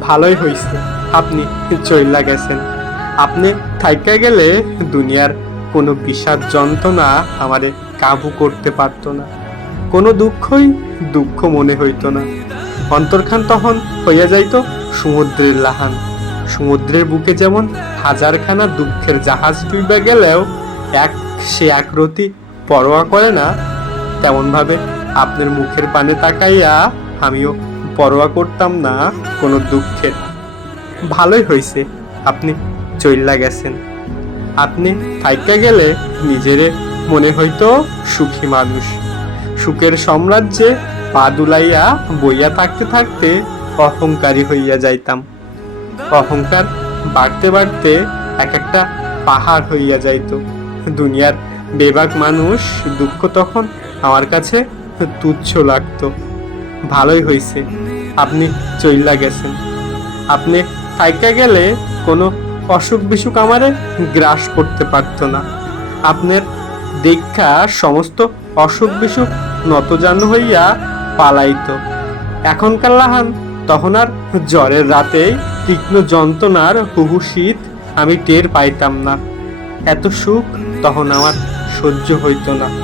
ভালোই হইছে। আপনি চইলা গেছেন। আপনি থাইকা গেলে দুনিয়ার কোনো বিষাদ যন্ত্রণা আমারে কাবু করতে পারতো না। কোনো দুঃখই দুঃখ মনে হইতো না। অন্তর্খান তখন হইয়া যাইতো সমুদ্রের লাহান। সমুদ্রের বুকে যেমন হাজারখানা দুঃখের জাহাজ ডুবে গেলেও এক সে একরতি পরোয়া করে না, তেমনভাবে আপনার মুখের পানে তাকাইয়া আমিও পরোয়া করতাম না, কোনো দুঃখের ভালোই হইছে, আপনি চইল্লা গেছেন। আপনি থাইকা গেলে নিজেরে মনে হইতো সুখী মানুষ। সুখের সাম্রাজ্যে পা দুলাইয়া বইয়া থাকতে থাকতে অহংকারী হইয়া যাইতাম। অহংকার বাড়তে বাড়তে এক একটা পাহাড় হইয়া যাইত। দুনিয়ার বেবাক মানুষ দুঃখ তখন আমার কাছে তুচ্ছ লাগতো। ভালোই হইছে আপনি চইল্লা গেছেন। আপনি থাইকা গেলে কোনো অসুখ বিসুখ আমারে গ্রাস করতে পারতো না। আপনার দীক্ষা সমস্ত অসুখ বিসুখ নতজান হইয়া পালাইত। এখনকার লাহান তখন আর জ্বরের রাতে তীক্ষ্ণ যন্ত্রণার হুহু শীত আমি টের পাইতাম না। এত সুখ তখন আমার সহ্য হইতো না।